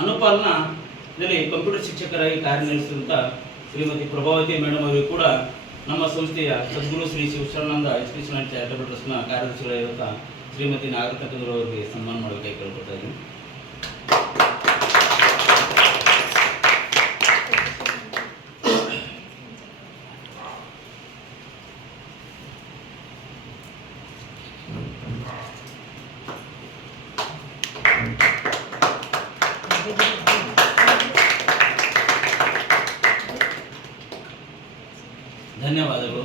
ಅನುಪಾಲನದಲ್ಲಿ computer ಶಿಕ್ಷಕರಾಗಿ ಕಾರ್ಯನಿರ್ವಹಿಸಿದಂಥ Shrimati Prabhavati madam ಅವರಿಗೂ ಕೂಡ ನಮ್ಮ ಸಂಸ್ಥೆಯ ಸದ್ಗುರು ಶ್ರೀ ಶಿವಶರಣಾನಂದ ಎಜುಕೇಷನ್ ಆ್ಯಂಡ್ ಚಾರಿಟಬಲ್ ಟ್ರಸ್ಟ್ನ ಕಾರ್ಯದರ್ಶಿಗಳಿರುವಂಥ ಶ್ರೀಮತಿ ನಾಗರತ್ನಕಂದ್ರ ಅವರಿಗೆ ಸನ್ಮಾನ ಮಾಡಬೇಕಾಗಿ ಕೇಳ್ಕೊಳ್ತಾ ಇದ್ದೀನಿ. ಧನ್ಯವಾದಗಳು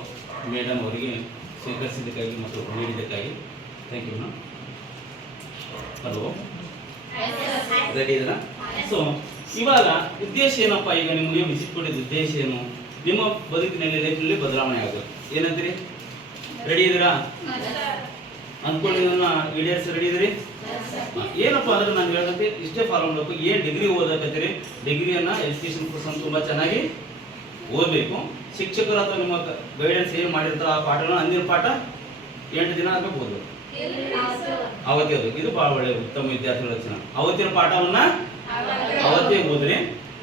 ಮೇಡಮ್ ಅವರಿಗೆ ಸ್ವೀಕರಿಸಿದ್ದಕ್ಕಾಗಿ ಮತ್ತು ನೀಡಿದ್ದಕ್ಕಾಗಿ. Thank you madam. Hello, ready ಇದರ? ಸೊ ಇವಾಗ ಉದ್ದೇಶ ಏನಪ್ಪ? ಈಗ ನಿಮಗೆ ವಿಸಿಟ್ ಕೊಟ್ಟಿದ್ದ ಉದ್ದೇಶ ಏನು? ನಿಮ್ಮ ಬದುಕಿನಲ್ಲಿ ಲೈಫ್ನಲ್ಲಿ ಬದಲಾವಣೆ ಆಗಬೇಕು. ಏನಂತೀರಿ? ರೆಡಿ ಇದ್ದೀರಾ? ಅಂದ್ಕೊಂಡಿದ್ದನ್ನ ಈಡೇರಿಸಿ ರೆಡಿ ಇದ್ದೀರಿ? ಏನಪ್ಪ ಅಂದ್ರೆ ನಾನು ಹೇಳದಂತೆ ಇಷ್ಟೇ ಫಾಲೋ ಮಾಡಬೇಕು. ಏನು ಡಿಗ್ರಿ ಓದಕತ್ತೀರಿ, ಡಿಗ್ರಿಯನ್ನು ಎಜುಕೇಷನ್ ಪರ್ಸನ್ ತುಂಬ ಚೆನ್ನಾಗಿ ಓದಬೇಕು. ಶಿಕ್ಷಕರು ಅಥವಾ ನಿಮ್ಮ ಗೈಡೆನ್ಸ್ ಏನು ಮಾಡಿರ್ತಾರೋ ಆ ಪಾಠಗಳನ್ನ ಅಂದಿನ ಪಾಠ 8 ದಿನ ಆಗಬೇಕು ಓದಬೇಕು. ಅವತ್ತೇ ಓದಬೇಕು. ಇದು ಭಾಳ ಒಳ್ಳೆಯ ಉತ್ತಮ ವಿದ್ಯಾರ್ಥಿಗಳ ಲಕ್ಷಣ. ಅವತ್ತಿನ ಪಾಠವನ್ನ ಅವತ್ತೇ ಓದ್ರಿ.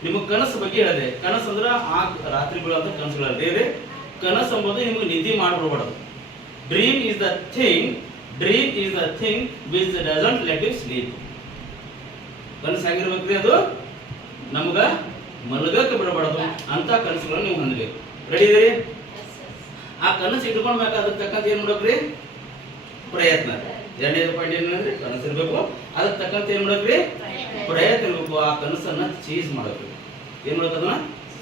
ನಿಮಗೆ ಕನಸು ಬಗ್ಗೆ ಹೇಳಿದೆ. ಕನಸು ಅಂದ್ರೆ ಆ ರಾತ್ರಿ ಬೀಳುವಂಥ ಕನಸುಗಳೇ. ಕನಸು ಎಂಬುದು ನಿಮಗೆ ನಿಧಿ ಮಾಡಿಬಿಡ್ಬಾರ್ದು. Dream is the thing which doesn't let you sleep. ಕನಸು ಹೆಂಗಿರ್ಬೇಕ್ರಿ? ಅದು ನಮ್ಗೆ ಮಲಗಕ್ಕೆ ಬಿಡಬಾರ್ದು ಅಂತ ಕನಸುಗಳನ್ನು ನೀವು ಹೊಂದಬೇಕು. ರೆಡಿ ಇದೀರಿ? ಆ ಕನಸು ಇಟ್ಕೊಳ್ಬೇಕು. ಅದಕ್ಕೆ ತಕ್ಕಂತ ಏನ್ ಮಾಡ್ಬೇಕ್ರಿ? ಪ್ರಯತ್ನ. 2ನೇ ಪಾಯಿಂಟ್ ಏನಂದ್ರೆ ಕನಸು ಇರ್ಬೇಕು, ಅದಕ್ಕೆ ತಕ್ಕಂತ ಏನ್ ಮಾಡ್ಬೇಕ್ರಿ? ಪ್ರಯತ್ನ ಇರ್ಬೇಕು. ಆ ಕನಸನ್ನ ಚೇಂಜ್ ಮಾಡ್ಬೇಕು. ಏನ್ ಮಾಡ್ಬೇಕು? ಅದನ್ನ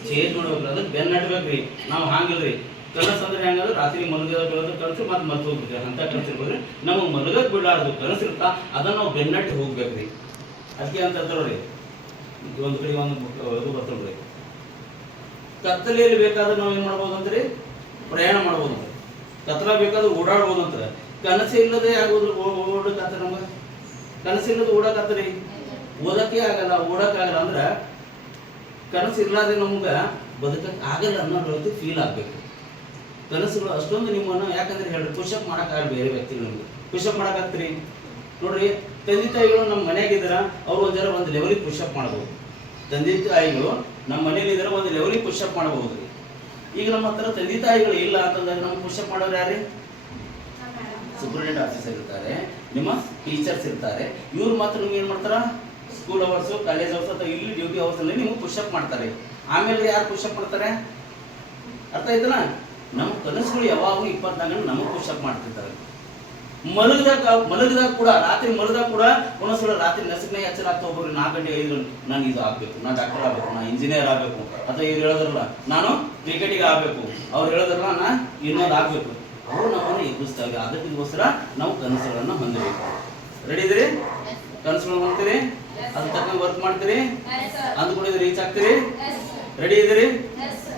ಚೇಂಜ್ ಮಾಡ್ಬೇಕು. ಅದಕ್ಕೆ ಬೆನ್ನಟ್ಬೇಕ್ರಿ. ನಾವು ಹಾಂಗಿಲ್ರಿ. ಕನಸು ಅಂದ್ರೆ ಹೆಂಗಂದ್ರೆ ರಾತ್ರಿ ಮಲಗದ ಬೀಳೋದು ಕನಸು ಮತ್ತೆ ಮರ್ತು ಹೋಗ್ಬಿಡ್ತೀವಿ ಅಂತ ಕನಸು ಇರ್ಬೋದ್ರಿ. ನಮಗೆ ಮಲಗಕ್ಕೆ ಬಿಡಾರ್ದು ಕನಸು ಇರ್ತಾ ಅದನ್ನ ನಾವು ಬೆನ್ನಟ್ಟಿ ಹೋಗ್ಬೇಕ್ರಿ. ಅದಕ್ಕೆ ಅಂತ ಹೇಳ್ತಾರ್ರಿ, ಒಂದು ಕಡೆ ಒಂದು ಇದು ಬರ್ತಲ್ರಿ, ಕತ್ತಲೆಯಲ್ಲಿ ಬೇಕಾದ್ರೆ ನಾವು ಏನ್ ಮಾಡ್ಬೋದು ಅಂದ್ರೆ ಪ್ರಯಾಣ ಮಾಡ್ಬೋದು ಅಂತ. ಕತ್ತಲ ಬೇಕಾದ್ರೆ ಓಡಾಡ್ಬೋದು ಅಂತ. ಕನಸು ಇಲ್ಲದೆ ಆಗೋದು ಓಡಕತ್ತ. ನಮ್ಗೆ ಕನಸು ಇಲ್ಲದೆ ಓಡಕತ್ತರಿ, ಓದಕ್ಕೆ ಆಗಲ್ಲ, ಓಡಕ್ಕಾಗಲ್ಲ. ಅಂದ್ರೆ ಕನಸು ಇರ್ಲಾದ್ರೆ ನಮ್ಗೆ ಬದುಕಕ್ಕೆ ಆಗಲ್ಲ ಅನ್ನೋ ಫೀಲ್ ಆಗ್ಬೇಕು. ಕನಸುಗಳು ಅಷ್ಟೊಂದು ನಿಮ್ಮನ್ನ ಯಾಕಂದ್ರೆ ಹೇಳ್ರಿ, ಪುಷಪ್ ಮಾಡಕ್ಕಾಗಲ್ಲ ಬೇರೆ ವ್ಯಕ್ತಿಗಳಿಗೆ. ಪುಷಪ್ ಮಾಡಕ್ಕಾಗ್ತೀರಿ ನೋಡ್ರಿ. ತಂದೆ ತಾಯಿಗಳು ನಮ್ಮ ಮನೆಯಾಗಿದ್ದಾರ, ಅವ್ರು ಒಂದು ಲೆವೆಲಿಗೆ ಪುಷಪ್ ಮಾಡ್ಬೋದು. ತಂದೆ ತಾಯಿಗಳು ನಮ್ಮ ಮನೇಲಿ ಇದ್ದಾರೆ, ಒಂದು ಲೆವೆಲಿಗೆ ಪುಷಪ್ ಮಾಡಬಹುದು. ಈಗ ನಮ್ಮ ಹತ್ರ ತಂದೆ ತಾಯಿಗಳು ಇಲ್ಲ ಅಂತಂದಾಗ ನಮ್ಗೆ ಪುಷಪ್ ಮಾಡೋರು ಯಾರೇ? ಸೂಪರಿಂಟೆಂಡೆಂಟ್ ಆಫೀಸರ್ ಇರ್ತಾರೆ, ನಿಮ್ಮ ಟೀಚರ್ಸ್ ಇರ್ತಾರೆ. ಇವ್ರು ಮಾತ್ರ ನಿಮ್ಗೆ ಏನು ಮಾಡ್ತಾರ? ಸ್ಕೂಲ್ ಅವರ್ಸು, ಕಾಲೇಜ್ ಅವರ್ಸ್ ಅಥವಾ ಇಲ್ಲಿ ಡ್ಯೂಟಿ ಅವರ್ಸ್ ಅಲ್ಲಿ ನಿಮ್ಗೆ ಪುಷಪ್ ಮಾಡ್ತಾರೆ. ಆಮೇಲೆ ಯಾರು ಪುಷಪ್ ಮಾಡ್ತಾರೆ? ಅರ್ಥ ಆಯ್ತಲ್ಲ? ನಮ್ಮ ಕನಸುಗಳು ಯಾವಾಗೂ 24 ಗಂಟೆ ನಮಗೆ ಪುಷಪ್ ಮಾಡ್ತಿರ್ತಾರೆ. ಮಲಗಿದಾಗ ಕೂಡ, ರಾತ್ರಿ ಮಲಗಿದಾಗ ಕೂಡ ಒಂದೊಂದ್ಸಲ ರಾತ್ರಿ ನಸಿಕ್ನಾಗ ಎಚ್ಚರ ಆಗ್ತಾ ಹೋಗ್ರಿ. 4 ಗಂಟೆ 5 ಗಂಟೆ ನಾನು ಇದು ಆಗ್ಬೇಕು, ನಾನು ಡಾಕ್ಟರ್ ಆಗ್ಬೇಕು, ನಾನು ಇಂಜಿನಿಯರ್ ಆಗ್ಬೇಕು, ಅಥವಾ ಇವ್ರು ಹೇಳೋದ್ರಲ್ಲ ನಾನು ಕ್ರಿಕೆಟಿಗೆ ಆಗ್ಬೇಕು, ಅವ್ರು ಹೇಳೋದ್ರಲ್ಲ ನಾನು ಇನ್ನೊಂದು ಆಗ್ಬೇಕು. ಅವರು ನಮ್ಮನ್ನು ಎದುರಿಸ್ತಾವೆ. ಅದಕ್ಕೋಸ್ಕರ ನಾವು ಕನಸುಗಳನ್ನ ಹೊಂದಬೇಕು. ರೆಡಿ ಇದ್ರಿ? ಕನಸುಗಳು ಹೊಂದ್ತೀರಿ, ಅದ್ರ ತಕ್ಕ ವರ್ಕ್ ಮಾಡ್ತೀರಿ, ಅಂದ್ಕೊಂಡಿದ್ರೆ ರೀಚ್ ಆಗ್ತೀರಿ. ರೆಡಿ ಇದ್ದೀರಿ?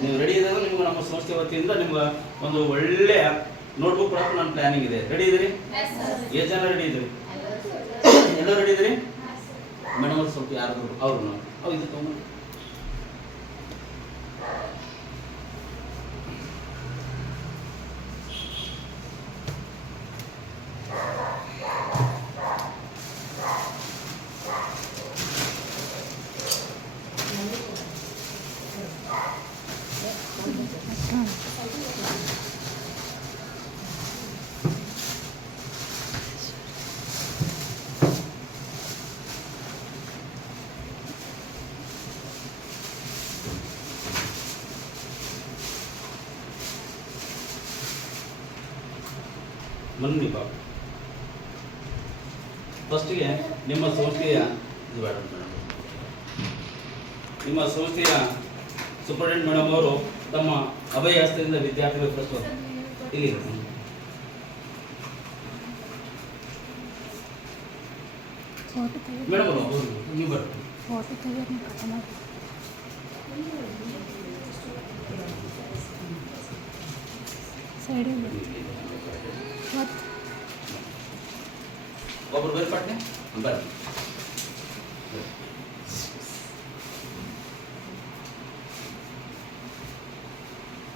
ನೀವು ರೆಡಿ ಇದ್ದಾಗ ನಿಮ್ಗೆ ನಮ್ಮ ಸಂಸ್ಥೆ ವತಿಯಿಂದ ನಿಮ್ಗೆ ಒಂದು ಒಳ್ಳೆಯ ನೋಟ್ಬುಕ್ ಕೊಡೋಕೆ ನನ್ನ ಪ್ಲಾನಿಂಗ್ ಇದೆ. ರೆಡಿ ಇದ್ದೀರಿ? ಎಷ್ಟು ಜನ ರೆಡಿ ಇದ್ದೀರಿ? ಎಲ್ಲ ರೆಡಿ ಇದ್ದೀರಿ? ಮೇಡಮ್ ಅವ್ರು ಸ್ವಲ್ಪ ಯಾರು ಅವ್ರು ಇದು ತೊಗೊಂಡು ಮಂದೀಪ ಫಸ್ಟಿಗೆ ನಿಮ್ಮ ಸಂಸ್ಥೆಯ ಸೂಪರಿಂಟೆಂಡೆಂಟ್ ಮೇಡಮ್ ಅವರು ತಮ್ಮ ಅಭಯ ಹಸ್ತದಿಂದ ವಿದ್ಯಾರ್ಥಿಗಳ ಪ್ರಶ್ನೆ ಇಲ್ಲಿ ಮೇಡಮ್ ಅವರು ನೀವು ಬರ್ತೀವಿ. ಒಬ್ಬರು ಬೇರ್ಪಟ್ಟೆ ಬರ್ರಿ.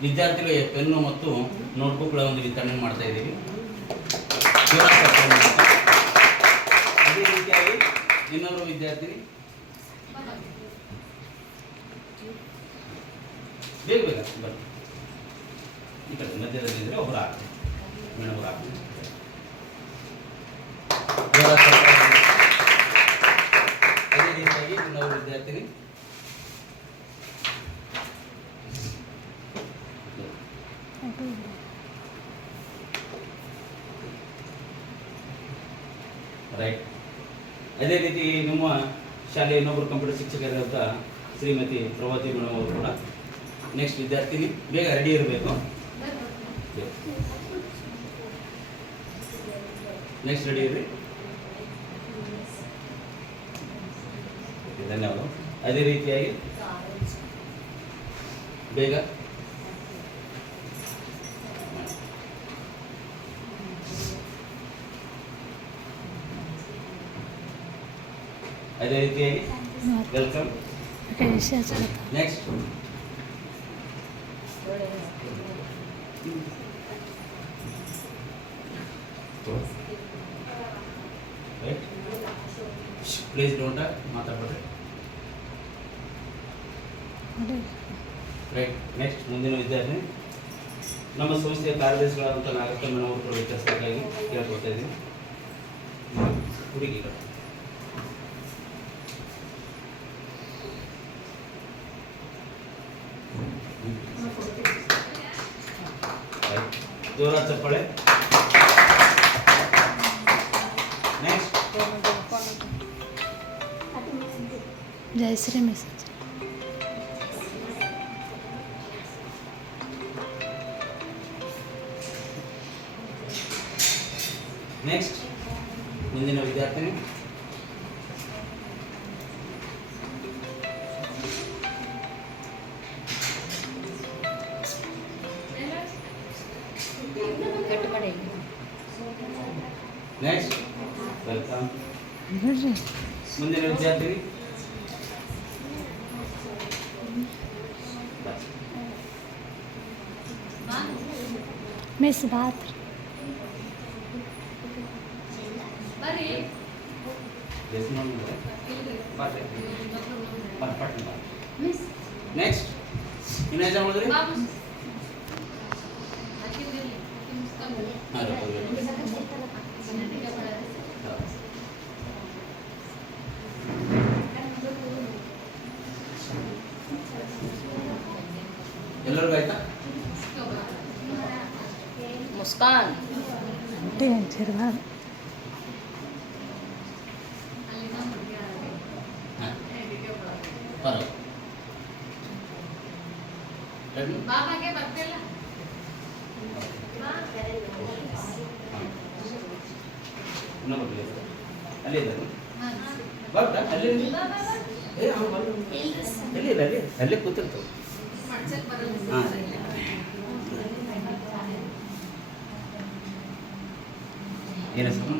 ವಿದ್ಯಾರ್ಥಿಗಳಿಗೆ ಪೆನ್ನು ಮತ್ತು ನೋಟ್ಬುಕ್ಗಳ ಒಂದು ವಿತರಣೆ ಮಾಡ್ತಾ ಇದ್ದೀವಿ. ಅದೇ ರೀತಿಯಾಗಿ ಇನ್ನೊಬ್ಬರು ವಿದ್ಯಾರ್ಥಿ ವಿದ್ಯಾರ್ಥಿನಿ ಬೇಗ ಬೇಗ ಬನ್ನಿ. ಈ ಕಡೆ ಮಧ್ಯದಲ್ಲಿ ಇದ್ರೆ ಒಬ್ಬರು ಆಗ್ತದೆ ಮೇಡಮ್ ಅವರು ಆಗ್ತದೆ. ಅದೇ ರೀತಿಯಾಗಿ ಇನ್ನೊಬ್ಬರು ವಿದ್ಯಾರ್ಥಿನಿ ರೈಟ್. ಅದೇ ರೀತಿ ನಮ್ಮ ಶಾಲೆಯ ಇನ್ನೊಬ್ಬರು ಕಂಪ್ಯೂಟರ್ ಶಿಕ್ಷಕರಾದ ಶ್ರೀಮತಿ ಪ್ರಭಾವತಿ ಮೇಡಮ್ ಅವರು ಕೂಡ ನೆಕ್ಸ್ಟ್ ವಿದ್ಯಾರ್ಥಿನಿ ಬೇಗ ರೆಡಿ ಇರಬೇಕು. ನೆಕ್ಸ್ಟ್ ರೆಡಿ ಇರ್ರಿ. ಧನ್ಯವಾದ. ಅದೇ ರೀತಿಯಾಗಿ ಬೇಗ ಅದೇ ರೀತಿಯಾಗಿ welcome. Next right. Please don't ಮಾತಾಡ್ಬೇಡ್ರಿ. ರೈಟ್. ನೆಕ್ಸ್ಟ್ ಮುಂದಿನ ವಿದ್ಯಾರ್ಥಿ ನಮ್ಮ ಸಂಸ್ಥೆಯ ಕಾರ್ಯದರ್ಶಿಗಳಾದಂಥ ನಾಗರತ್ನ ಮೇಡಮ್ ಅವರು ವಿಚಾರಿಸಬೇಕಾಗಿ ಕೇಳ್ಕೊಳ್ತಾ ಇದ್ದೀನಿ. ಹುಡುಗಿಗಳು ಜೋರ ಚಪ್ಪಾಳೆ. Next Jayashree message. ನೆಕ್ಸ್ಟ್ ಮುಂದಿನ ವಿದ್ಯಾರ್ಥಿನಿ ನೆಕ್ಸ್ಟ್ ವೆಲ್ಕಮ್. ಮುಂದಿನ ವಿದ್ಯಾರ್ಥಿನಿ ಮಿಸ್ ಬಾತ್ ನೆಕ್ಸ್ಟ್ ಇನ್ನು ಎಷ್ಟು ಮಾಡಿದ್ರಿ? ಎಲ್ಲರಿಗೂ ಆಯ್ತಾ? ಮುಸ್ಕಾನ್ ಬಾಬಾಗೆ ಬರ್ತಿಲ್ಲ. ಅಲ್ಲಿ ಬರ್ತಾ ಅಲ್ಲಿ ಅಲ್ಲೇ ಕೂತಿರ್ತವೆ. ಹಾಂ ಏನು ಹೆಸರು?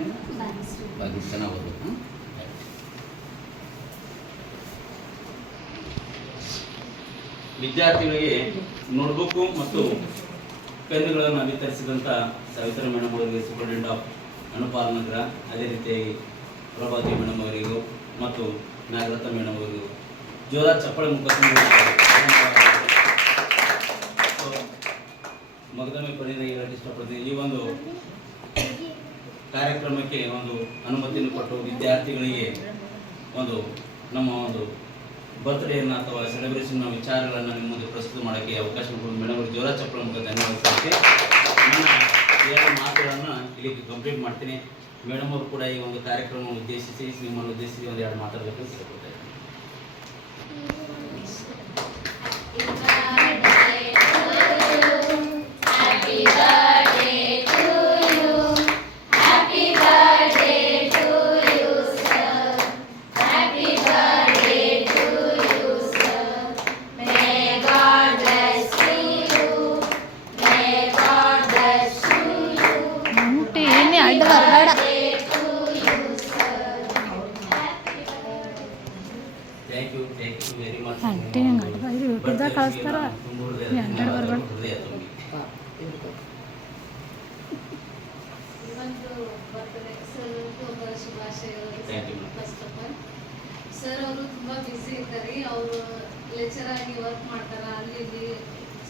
ಬಾಗಿ ಚೆನ್ನಾಗಿ ಓದಬೇಕು. ವಿದ್ಯಾರ್ಥಿಗಳಿಗೆ ನೋಟ್ಬುಕ್ಕು ಮತ್ತು ಪೆನ್ನುಗಳನ್ನು ವಿತರಿಸಿದಂಥ ಸಾವಿತ್ರಿ ಮೇಡಮ್ ಅವರಿಗೆ, ಸೂಪರಿಂಟೆಂಡೆಂಟ್ ಆಫ್ ಅನುಪಾಲ್ ನಗರ, ಅದೇ ರೀತಿಯಾಗಿ ಪ್ರಭಾವತಿ ಮೇಡಮ್ ಅವರಿಗೂ ಮತ್ತು ನಾಗರತ್ನ ಮೇಡಮ್ ಅವರಿಗೂ ಜೋರ ಚಪ್ಪಳ ಮುಖಾಂತರ ಮಗದೊಮ್ಮೆ ಪಡೆದ ಹೇಳಕ್ಕೆ ಇಷ್ಟಪಡ್ತೀನಿ. ಈ ಒಂದು ಕಾರ್ಯಕ್ರಮಕ್ಕೆ ಒಂದು ಅನುಮತಿಯನ್ನು ಕೊಟ್ಟು ವಿದ್ಯಾರ್ಥಿಗಳಿಗೆ ಒಂದು ನಮ್ಮ ಒಂದು ಬರ್ತ್ಡೇಯನ್ನು ಅಥವಾ ಸೆಲೆಬ್ರೇಷನ್ನ ವಿಚಾರಗಳನ್ನು ನಿಮ್ಮ ಮುಂದೆ ಪ್ರಸ್ತುತ ಮಾಡೋಕ್ಕೆ ಅವಕಾಶ ಕೊಟ್ಟು ಮೇಡಮ್ ಅವರು ಜೋರ ಚಪ್ಪಳ ಮುಖ ಧನ್ಯವಾದ. ನನ್ನ ಎರಡು ಮಾತುಗಳನ್ನು ಇಲ್ಲಿ ಕಂಪ್ಲೀಟ್ ಮಾಡ್ತೀನಿ. ಮೇಡಮ್ ಅವರು ಕೂಡ ಈ ಒಂದು ಕಾರ್ಯಕ್ರಮ ಉದ್ದೇಶಿಸಿ ನಿಮ್ಮನ್ನು ಉದ್ದೇಶಿಸಿ ಒಂದು ಎರಡು ಮಾತಾಡಬೇಕು ಕೇಳ್ಕೊಳ್ತಾ ಇದ್ದೀನಿ. ಆಂಟಿ ನಂಗೆ ಇದು ಯೂಟ್ಯೂಬ್ದಾಗ ಕಳಿಸ್ತಾರ. ಬ್ಯುಸಿ ಇರ್ತಾರೆ. ಅವರು ಲೆಕ್ಚರ್ ಆಗಿ ವರ್ಕ್ ಮಾಡ್ತಾರೆ. ಅಲ್ಲಿ ಇಲ್ಲಿ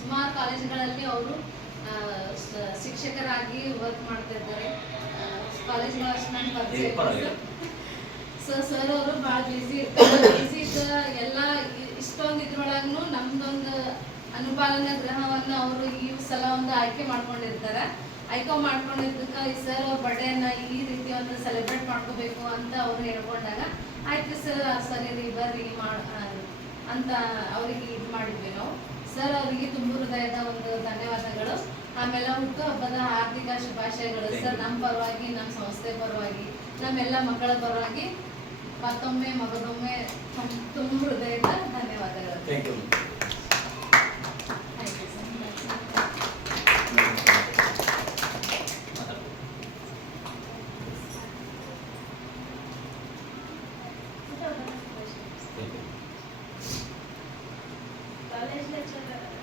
ಸುಮಾರು ಕಾಲೇಜ್ಗಳಲ್ಲಿ ಅವರು ಶಿಕ್ಷಕರಾಗಿ ವರ್ಕ್ ಮಾಡ್ತಾ ಇದ್ದಾರೆ. ಕಾಲೇಜ್ಗಳು ಅಷ್ಟು ನಂಗೆ ಪರಿಚಯ. ಸೊ ಸರ್ ಅವರು ಭಾಳ ಬ್ಯುಸಿ ಇರ್ತಾರೆ. ಬ್ಯುಸಿ ಇದ್ದ ಎಲ್ಲ ಇಷ್ಟೊಂದು ಇದ್ರೊಳಗೂ ನಮ್ದೊಂದು ಅನುಪಾಲನಾ ಗೃಹವನ್ನು ಅವರು ಈ ಸಲ ಒಂದು ಆಯ್ಕೆ ಮಾಡ್ಕೊಂಡಿರ್ತಾರೆ. ಆಯ್ಕೆ ಮಾಡ್ಕೊಂಡಿದ್ದಕ್ಕೆ ಈ ಸರ್ ಅವ್ರ ಬರ್ಡೇನ ಈ ರೀತಿ ಒಂದು ಸೆಲೆಬ್ರೇಟ್ ಮಾಡ್ಕೋಬೇಕು ಅಂತ ಅವ್ರು ಹೇಳ್ಕೊಂಡಾಗ ಆಯ್ತು ಸರ್ ಸರಿ ರೀ ಬರ್ರಿ ಅಂತ ಅವ್ರಿಗೆ ಇದು ಮಾಡಿದ್ವಿ ನಾವು. ಸರ್ ಅವರಿಗೆ ತುಂಬ ಹೃದಯದ ಒಂದು ಧನ್ಯವಾದಗಳು. ಆಮೇಲೆ ಹುಟ್ಟುಹಬ್ಬದ ಹಾರ್ದಿಕ ಶುಭಾಶಯಗಳು ಸರ್. ನಮ್ಮ ಪರವಾಗಿ, ನಮ್ಮ ಸಂಸ್ಥೆ ಪರವಾಗಿ, ನಮ್ಮೆಲ್ಲ ಮಕ್ಕಳ ಪರವಾಗಿ ಮತ್ತೊಮ್ಮೆ ಮಗದೊಮ್ಮೆ ತುಂಬ ಹೃದಯದ ಧನ್ಯವಾದಗಳು. Thank you.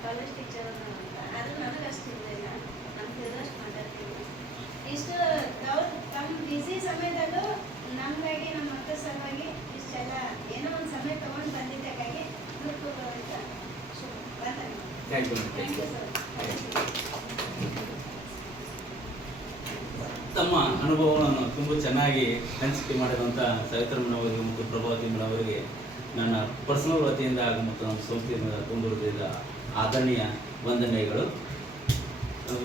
ಕಾಲೇಜ್ ಟೀಚರ್ ಅದು ನನಗೆ ಅಷ್ಟು ಇರಲಿಲ್ಲ. ನಮ್ಗೆ ಇರೋಷ್ಟು ಮಾತಾಡ್ತೀವಿ. ಇಷ್ಟು ಅವ್ರು ತಮ್ಮ ಬ್ಯುಸಿ ಸಮಯದಾಗ ನಮಗಾಗಿ, ನಮ್ಮ ಮಕ್ಕಳ ಸಲುವಾಗಿ ಇಷ್ಟೆಲ್ಲ ಏನೋ ಒಂದು ಸಮಯ ತೊಗೊಂಡು ಬಂದಿದ್ದಕ್ಕಾಗಿ ಹೃತ್ಪೂರ್ವಕ ತಮ್ಮ ಅನುಭವಗಳನ್ನು ತುಂಬ ಚೆನ್ನಾಗಿ ಹಂಚಿಕೆ ಮಾಡಿದಂಥ ಸವಿತ್ರಮ್ಮನವರಿಗೆ ಮತ್ತು ಪ್ರಭಾವತಿ ಅವರಿಗೆ ನನ್ನ ಪರ್ಸನಲ್ ವತಿಯಿಂದ ಹಾಗೂ ಮತ್ತು ನಮ್ಮ ಸಂಸ್ಥೆಯಿಂದ ತುಂಬ ಹೃದಯದ ಆದರಣೀಯ ವಂದನೆಗಳು.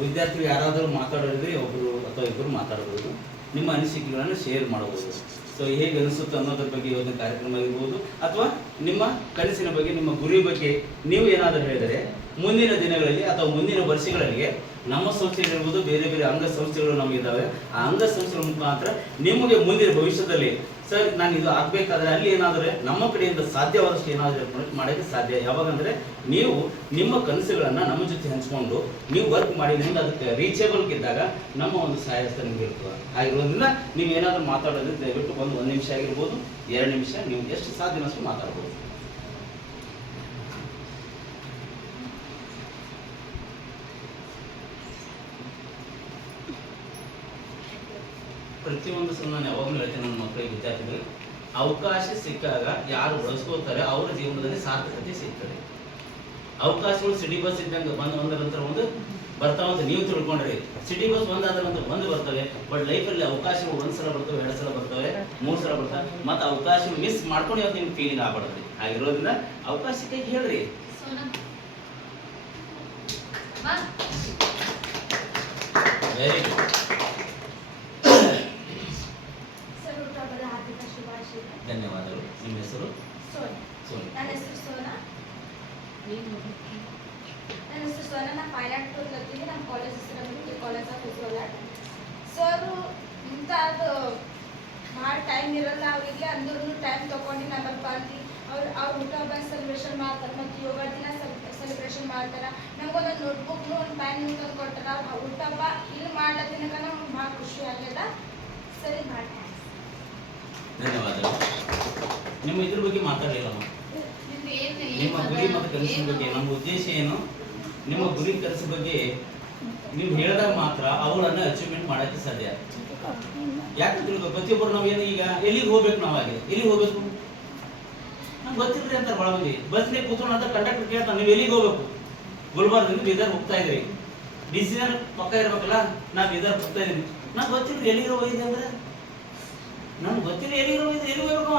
ವಿದ್ಯಾರ್ಥಿಗಳು ಯಾರಾದರೂ ಮಾತಾಡೋದ್ರೆ ಒಬ್ಬರು ಅಥವಾ ಇಬ್ಬರು ಮಾತಾಡಬಹುದು. ನಿಮ್ಮ ಅನಿಸಿಕೆಗಳನ್ನು ಶೇರ್ ಮಾಡಬಹುದು. ಸೊ ಹೇಗೆ ಅನಿಸುತ್ತೆ ಅನ್ನೋದ್ರ ಬಗ್ಗೆ ಇವತ್ತಿನ ಕಾರ್ಯಕ್ರಮ ಇರ್ಬೋದು, ಅಥವಾ ನಿಮ್ಮ ಕನಸಿನ ಬಗ್ಗೆ, ನಿಮ್ಮ ಗುರಿ ಬಗ್ಗೆ ನೀವು ಏನಾದರೂ ಹೇಳಿದರೆ ಮುಂದಿನ ದಿನಗಳಲ್ಲಿ ಅಥವಾ ಮುಂದಿನ ವರ್ಷಗಳಲ್ಲಿ ನಮ್ಮ ಸಂಸ್ಥೆಗಳಿರ್ಬೋದು, ಬೇರೆ ಬೇರೆ ಅಂಗಸಂಸ್ಥೆಗಳು ನಮಗಿದ್ದಾವೆ. ಆ ಅಂಗಸಂಸ್ಥೆಗಳ ಮುಖಾಂತರ ನಿಮಗೆ ಮುಂದಿನ ಭವಿಷ್ಯದಲ್ಲಿ ಸರ್ ನಾನು ಇದು ಆಗಬೇಕಾದ್ರೆ ಅಲ್ಲಿ ಏನಾದರೆ ನಮ್ಮ ಕಡೆಯಿಂದ ಸಾಧ್ಯವಾದಷ್ಟು ಏನಾದರೂ ಮಾಡೋಕ್ಕೆ ಸಾಧ್ಯ. ಯಾವಾಗಂದರೆ ನೀವು ನಿಮ್ಮ ಕನಸುಗಳನ್ನು ನಮ್ಮ ಜೊತೆ ಹಂಚ್ಕೊಂಡು ನೀವು ವರ್ಕ್ ಮಾಡಿ ನಿಮ್ಗೆ ಅದಕ್ಕೆ ರೀಚೇಬಲ್ ಇದ್ದಾಗ ನಮ್ಮ ಒಂದು ಸಹಾಯಸ್ಥ ನಿಮ್ಗೆ ಇರ್ತದೆ. ಆಗಿರೋದ್ರಿಂದ ನೀವು ಏನಾದರೂ ಮಾತಾಡೋದ್ರೆ ದಯವಿಟ್ಟು ಒಂದು ನಿಮಿಷ ಆಗಿರ್ಬೋದು, 2 ನಿಮಿಷ, ನೀವು ಎಷ್ಟು ಸಾಧ್ಯನಷ್ಟು ಮಾತಾಡ್ಬೋದು. ಪ್ರತಿಯೊಂದು ಸಲ ನಾನು ಯಾವಾಗಲೂ ಹೇಳ್ತೀನಿ ನನ್ನ ಮಕ್ಕಳಿಗೆ, ವಿದ್ಯಾರ್ಥಿಗಳಿಗೆ, ಅವಕಾಶ ಸಿಕ್ಕಾಗ ಯಾರು ಬಳಸ್ಕೋತಾರೆ ಅವರ ಜೀವನದಲ್ಲಿ ಸಾರ್ಥಕತೆ ಸಿಗ್ತದೆ. ಅವಕಾಶಗಳು ಸಿಟಿ ಬಸ್ ಇದ್ದಂಗೆ ಒಂದರ ನಂತರ ಒಂದು ಬರ್ತಾವಂತ ನೀವು ತಿಳ್ಕೊಂಡ್ರಿ. ಸಿಟಿ ಬಸ್ ಒಂದಾದ ನಂತರ ಒಂದು ಬರ್ತವೆ. ಬಟ್ ಲೈಫಲ್ಲಿ ಅವಕಾಶಗಳು 1 ಸಲ ಬರ್ತವೆ, 2 ಸಲ ಬರ್ತವೆ, 3 ಸಲ ಬರ್ತವೆ. ಮತ್ತು ಅವಕಾಶ ಮಿಸ್ ಮಾಡ್ಕೊಂಡು ಇವತ್ತು ನಿಮ್ಗೆ ಫೀಲಿಂಗ್ ಆಗ್ಬಾರ್ದ್ರಿ. ಆಗಿರೋದ್ರಿಂದ ಅವಕಾಶಕ್ಕೆ ಹೇಳ್ರಿ. Very good. ಧನ್ಯವಾದಗಳು. ನಿಮ್ಮ ಹೆಸರು? ಸೋನಿ. ನನ್ನ ಹೆಸರು ಸೋನಾ. ನಾನು ಪೈಲಟ್ ಓದ್ಲತ್ತೀನಿ. ನಮ್ಮ ಕಾಲೇಜ್ ಹೆಸರು ಕಾಲೇಜ್ ಆಫ್ ವಿಜುವಲ್. ಸರ್ ಇಂಥದ್ದು ಭಾಳ ಟೈಮ್ ಇರಲ್ಲ ಅವರಿಗೆ, ಅಂದ್ರೂ ಟೈಮ್ ತೊಗೊಂಡು ನಮ್ಮಲ್ಲಿ ಬಂದು ಅವ್ರು ಹುಟ್ಟುಹಬ್ಬ ಸೆಲೆಬ್ರೇಷನ್ ಮಾಡ್ತಾರೆ ಮತ್ತು ಯೋಗ ದಿನ ಸೆಲೆಬ್ರೇಷನ್ ಮಾಡ್ತಾರೆ. ನಮ್ಗೊಂದೊಂದು ನೋಟ್ಬುಕ್ನು ಒಂದು ಪೆನ್ ತಂದು ಕೊಟ್ಟಾರ. ಅವ್ರು ಹುಟ್ಟುಹಬ್ಬ ಇಲ್ಲಿ ಮಾಡ್ಲತ್ತಿನಕ ನಮ್ಗೆ ಭಾಳ ಖುಷಿ ಆಗ್ಯದ. ಸರಿ, ಭಾಳ ಧನ್ಯವಾದಗಳು. ನಿಮ್ಮ ಇದ್ರ ಬಗ್ಗೆ ಮಾತಾಡಲಿಲ್ಲಮ್ಮ. ನಿಮ್ಮ ಗುರಿ ಮತ್ತು ಕನಸಿನ ಬಗ್ಗೆ, ನಮ್ಮ ಉದ್ದೇಶ ಏನು, ನಿಮ್ಮ ಗುರಿ ಕನಸಿನ ಬಗ್ಗೆ ನೀವು ಹೇಳಿದಾಗ ಮಾತ್ರ ಅವುಗಳನ್ನು ಅಚೀವ್ಮೆಂಟ್ ಮಾಡೋಕ್ಕೆ ಸಾಧ್ಯ. ಯಾಕೆ ತಿಳ್ಕೊ, ಪ್ರತಿಯೊಬ್ಬರು ನಾವು ಏನು ಈಗ ಎಲ್ಲಿಗೆ ಹೋಗ್ಬೇಕು, ನಾವು ಹಾಗೆ ಎಲ್ಲಿಗೆ ಹೋಗ್ಬೇಕು ನಮ್ಗೆ ಗೊತ್ತಿಲ್ರಿ ಅಂತಾರೆ ಭಾಳ ಮಂದಿ. ಬಸ್ಗೆ ಕೂತ್ಕೊಂಡು ಅಂತ ಕಂಡಕ್ಟರ್ ಕೇಳ್ತಾನೆ, ನೀವು ಎಲ್ಲಿಗೆ ಹೋಗ್ಬೇಕು? ಗುಲ್ಬರ್ಗದಿಂದ ಬೀದರ್ ಹೋಗ್ತಾ ಇದ್ರಿ, ಡಿಸಿಷನ್ ಪಕ್ಕ ಇರ್ಬೇಕಲ್ಲ. ನಾ ಬೀದರ್ ಹೋಗ್ತಾ ಇದೀನಿ, ನಂಗೆ ಗೊತ್ತಿಲ್ರಿ ಎಲ್ಲಿಗೆ ಹೋಗಿದೆ ಅಂದ್ರೆ, ನನ್ಗೆ ಗೊತ್ತಿಲ್ಲ ಎಲ್ಲಿಗೆ ಹೋಗಿದೆ, ಎಲ್ಲಿಗೆ ಹೋಗ್ಬೇಕು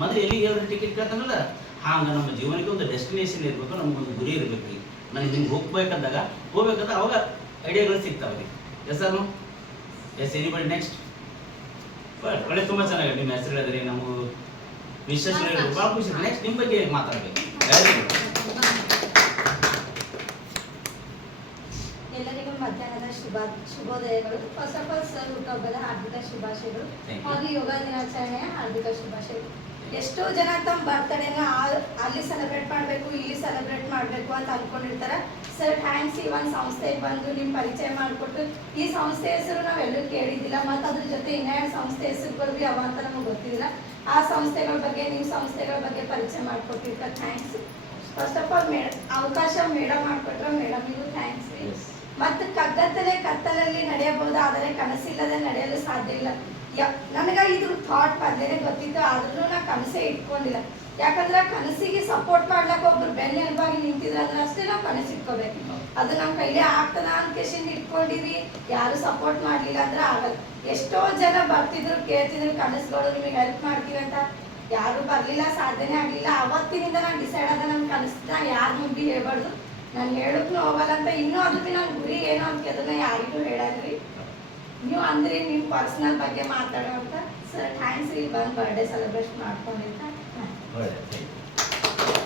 ಮೊದಲು ಎಲ್ಲಿಗೆ ಹೇಳಿದ್ರೆ ಟಿಕೆಟ್ ಕೇಳ್ತಾನಲ್ಲ. ಹಾಗೆ ನಮ್ಮ ಜೀವನಕ್ಕೆ ಒಂದು ಡೆಸ್ಟಿನೇಷನ್ ಇರಬೇಕು, ನಮಗೊಂದು ಗುರಿ ಇರಬೇಕು. ಈಗ ನನಗೆ ನಿಮ್ಗೆ ಹೋಗ್ಬೇಕಂದಾಗ ಅವಾಗ ಐಡಿಯಾಗಳು ಸಿಗ್ತಾವೆ. Yes sir? Yes, anybody next? ಒಳ್ಳೆ ತುಂಬ ಚೆನ್ನಾಗಿದೆ. ನಿಮ್ಮ ಹೆಸರು ಹೇಳಿದ್ರಿ, ನಮ್ಮ ವಿಶೇಷ ಹೇಳಿದ್ರು, ಭಾಳ ಖುಷಿ. ನೆಕ್ಸ್ಟ್ ನಿಮ್ಮ ಬಗ್ಗೆ ಮಾತಾಡಬೇಕು. ಎಲ್ಲರಿಗೂ ಮಧ್ಯಾಹ್ನದ ಶುಭೋದಯಗಳು. ಫಸ್ಟ್ ಆಫ್ ಆಲ್ ಸರ್ ಹುಟ್ಟುಹಬ್ಬದ ಹಾರ್ದಿಕ ಶುಭಾಶಯಗಳು ಹಾಗೂ ಯೋಗ ದಿನಾಚರಣೆಯ ಹಾರ್ದಿಕ ಶುಭಾಶಯಗಳು. ಎಷ್ಟೋ ಜನ ತಮ್ಮ ಬರ್ತಡೇನ ಅಲ್ಲಿ ಸೆಲೆಬ್ರೇಟ್ ಮಾಡಬೇಕು, ಇಲ್ಲಿ ಸೆಲೆಬ್ರೇಟ್ ಮಾಡಬೇಕು ಅಂತ ಅಂದ್ಕೊಂಡಿರ್ತಾರೆ. ಸರ್ ಥ್ಯಾಂಕ್ಸ್, ಈ ಒಂದು ಸಂಸ್ಥೆಗೆ ಬಂದು ನಿಮ್ಮ ಪರಿಚಯ ಮಾಡಿಕೊಟ್ಟು, ಈ ಸಂಸ್ಥೆ ಹೆಸರು ನಾವೆಲ್ಲೂ ಕೇಳಿದ್ದಿಲ್ಲ ಮತ್ತು ಅದ್ರ ಜೊತೆ ಇನ್ನೆರಡು ಸಂಸ್ಥೆ ಹೆಸರುಗಳು ಭೀ ಅವ ಅಂತ ನಮಗೆ ಗೊತ್ತಿಲ್ಲ. ಆ ಸಂಸ್ಥೆಗಳ ಬಗ್ಗೆ, ನೀವು ಸಂಸ್ಥೆಗಳ ಬಗ್ಗೆ ಪರಿಚಯ ಮಾಡಿಕೊಟ್ಟಿರ್ತಾರೆ. ಥ್ಯಾಂಕ್ಸ್. ಫಸ್ಟ್ ಆಫ್ ಆಲ್ ಅವಕಾಶ ಮೇಡಮ್ ಮಾಡಿಕೊಟ್ರೆ ಮೇಡಮಿಗೂ ಥ್ಯಾಂಕ್ಸ್ ರೀ. ಮತ್ತು ಕತ್ತಲಲ್ಲಿ ನಡೆಯಬಹುದು, ಆದರೆ ಕನಸಿಲ್ಲದೆ ನಡೆಯಲು ಸಾಧ್ಯ ಇಲ್ಲ. ನನಗೆ ಇದ್ರ ಥಾಟ್ ಮೊದಲೇ ಗೊತ್ತಿತ್ತು, ಆದ್ರೂ ನಾ ಕನಸೇ ಇಟ್ಕೊಂಡಿಲ್ಲ. ಯಾಕಂದ್ರೆ ಕನಸಿಗೆ ಸಪೋರ್ಟ್ ಮಾಡ್ಲಕ್ಕೆ ಒಬ್ರು ಬೆನ್ನೆಲುಬಾಗಿ ನಿಂತಿದ್ರೆ ಅಂದ್ರೆ ಅಷ್ಟೇ ನಾವು ಕನಸು ಇಟ್ಕೋಬೇಕು. ಅದು ನಮ್ಮ ಕೈಲಿ ಆಗ್ತದ ಅಂತ ಕೇಶನ್ ಇಟ್ಕೊಂಡಿವಿ, ಯಾರು ಸಪೋರ್ಟ್ ಮಾಡ್ಲಿಲ್ಲ ಅಂದ್ರೆ ಆಗಲ್ಲ. ಎಷ್ಟೋ ಜನ ಬರ್ತಿದ್ರು ಕೇಳ್ತಿದ್ರು ಕನಸುಗಳು ನಿಮಗೆ ಹೆಲ್ಪ್ ಮಾಡ್ತೀವಿ ಅಂತ, ಯಾರು ಬರ್ಲಿಲ್ಲ, ಸಾಧನೆ ಆಗ್ಲಿಲ್ಲ. ಅವತ್ತಿನಿಂದ ನಾನು ಡಿಸೈಡ್ ಆದ ನನ್ನ ಕನಸನ್ನ ಯಾರು ಮುಂದೆ ಹೇಳ್ಬಾರ್ದು, ನಾನು ಹೇಳಕ್ಕೂ ಹೋಗಲ್ಲ ಅಂತ. ಇನ್ನೂ ಅದಕ್ಕೆ ನನ್ನ ಗುರಿ ಏನು ಅಂತ ಅದನ್ನ ಯಾರಿಗೂ ಹೇಳಲ್ರಿ. ನೀವು ಅಂದ್ರೆ ನಿಮ್ಮ ಪರ್ಸನಲ್ ಬಗ್ಗೆ ಮಾತಾಡೋ ಅಂತ ಸರ್. ಥ್ಯಾಂಕ್ಸ್ ರೀ, ಬಂದು ಬರ್ಡೇ ಸೆಲೆಬ್ರೇಷನ್ ಮಾಡ್ಕೊಂಡಿದ್ದ.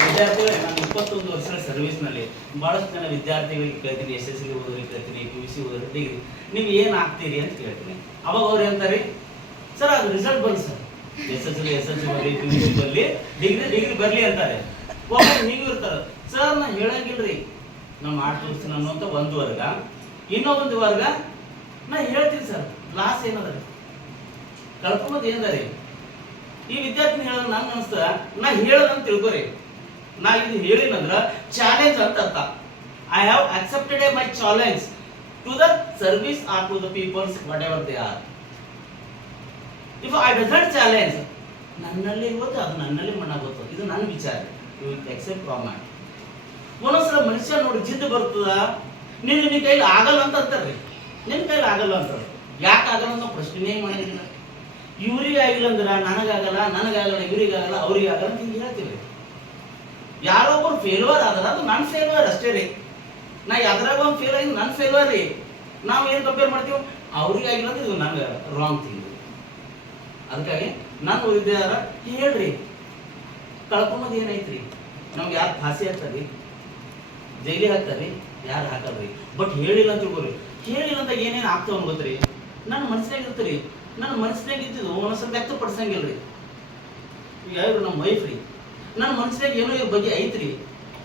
ವಿದ್ಯಾರ್ಥಿಗಳೇ, ನಾನು 21 ವರ್ಷಗಳ ಸರ್ವಿಸ್ನಲ್ಲಿ ಭಾಳಷ್ಟು ಜನ ವಿದ್ಯಾರ್ಥಿಗಳಿಗೆ ಕೇಳ್ತೀನಿ, SSLC ಓದೋರಿಗೆ ಕೇಳ್ತೀನಿ, PUC ಓದೋರಿಗೆ, ಡಿಗ್ರಿ ನೀವು ಏನು ಆಗ್ತೀರಿ ಅಂತ ಕೇಳ್ತೀನಿ. ಅವಾಗ ಅವ್ರು ಹೇಳ್ತಾರೆ, ಸರ್ ಅದು ರಿಸಲ್ಟ್ ಬರಲಿ ಸರ್, SSLC ಬರಲಿ, PUC ಬರಲಿ, ಡಿಗ್ರಿ ಬರಲಿ ಅಂತಾರೆ. ಒಬ್ಬರು ನೀವು ಇರ್ತಾರೆ, ಸರ್ ನಾನು ಹೇಳಂಗಿಲ್ರಿ, ನಾವು ಮಾಡಿ ತೋರಿಸ್ತೀನಿ ಅನ್ನೋಂಥ ಒಂದು ವರ್ಗ. ಇನ್ನೊಂದು ವರ್ಗ ನಾ ಹೇಳ್ತೀನಿ ಸರ್, ಲಾಸ್ ಏನದ ಕಳ್ಕೊಂಬದು ಏನದ. ಈ ವಿದ್ಯಾರ್ಥಿನ ಹೇಳೋದು ನಂಗೆ ಅನಿಸ್ತದ, ನಾ ಹೇಳೋದಂತ ತಿಳ್ಕೊರಿ. ನಾ ಇದು ಹೇಳಿನಂದ್ರ ಚಾಲೆಂಜ್ ಅಂತ ಅರ್ಥ. I have accepted my challenge to the service are to the peoples whatever they are. If I doesn't challenge, ನನ್ನಲ್ಲಿ ಇವತ್ತು ಅದು ನನ್ನಲ್ಲಿ ಮಣ್ಣಾಗುತ್ತೆ. ಇದು ನನ್ನ ವಿಚಾರ. You except format. ಒಂದೊಂದ್ಸಲ ಮನುಷ್ಯ ನೋಡಿ ಜಿದ್ದು ಬರ್ತದ, ನಿನ್ನ ಕೈಲಿ ಆಗಲ್ಲ ಅಂತ ಅಂತಾರ್ರಿ. ನಿನ್ನ ಕೈಲಿ ಆಗಲ್ಲ ಅಂತಾರೆ. ಯಾಕೆ ಆಗಲ್ಲ ಅನ್ನೋ ಪ್ರಶ್ನೆನೇ ಮಾಡಿಲ್ಲ. ಇವ್ರಿಗೆ ಆಗಿಲ್ಲ ಅಂದ್ರೆ ನನಗಾಗಲ್ಲ, ಇವರಿಗಾಗಲ್ಲ, ಅವ್ರಿಗೆ ಆಗಲ್ಲ ಅಂತ ಹಿಂಗೆ ಹೇಳ್ತೀವಿ. ಯಾರೋ ಒಬ್ಬರು ಫೇಲ್ಯೂರ್ ಆದ್ರೆ ಅದು ನನ್ನ ಫೇಲ್ಯೂರ್ ಅಷ್ಟೇ ರೀ. ನಾ ಯಾವ್ದ್ರಾಗ ಒಂದು ಫೇಲ್ ಆಗಿ ನನ್ನ ಫೇಲ್ಯೂರ್ ರೀ. ನಾವು ಏನು ಕಂಪೇರ್ ಮಾಡ್ತೀವಿ, ಅವ್ರಿಗೆ ಆಗಿಲ್ಲ ಅಂದ್ರೆ ಇದು ನಂಗೆ ರಾಂಗ್ ಥಿಂಗ್. ಅದಕ್ಕಾಗಿ ನಾನು ವಿದ್ಯಾರ ಹೇಳ್ರಿ, ಕಳ್ಕೊಂಬದು ಏನೈತ್ರಿ, ನಮ್ಗೆ ಯಾರು ಫಾಸಿ ಹಾಕ್ತಾರಿ, ಜೈಲಿಗೆ ಹಾಕ್ತಾರಿ, ಯಾರು ಹಾಕಲ್ರಿ. ಬಟ್ ಹೇಳಿಲ್ಲ ಅಂತ ತಿಳ್ಕೊರಿ. ಹೇಳಿಲ್ಲ ಅಂತ ಏನೇನು ಆಗ್ತಾವ ಗೊತ್ತ್ರಿ, ನನ್ನ ಮನಸ್ಸಿನಾಗ ಇರ್ತೀರಿ. ನನ್ನ ಮನಸ್ಸಿನಾಗ ಇದ್ದಿದ್ದು ಒಂದೊಂದ್ಸಲ ವ್ಯಕ್ತಪಡಿಸಂಗಿಲ್ರಿ. ಈಗ ಇವ್ರು ನಮ್ಮ ವೈಫ್ ರೀ, ನನ್ನ ಮನಸ್ಸಿನಾಗ ಏನೋ ಇವ್ರ ಬಗ್ಗೆ ಐತ್ರಿ,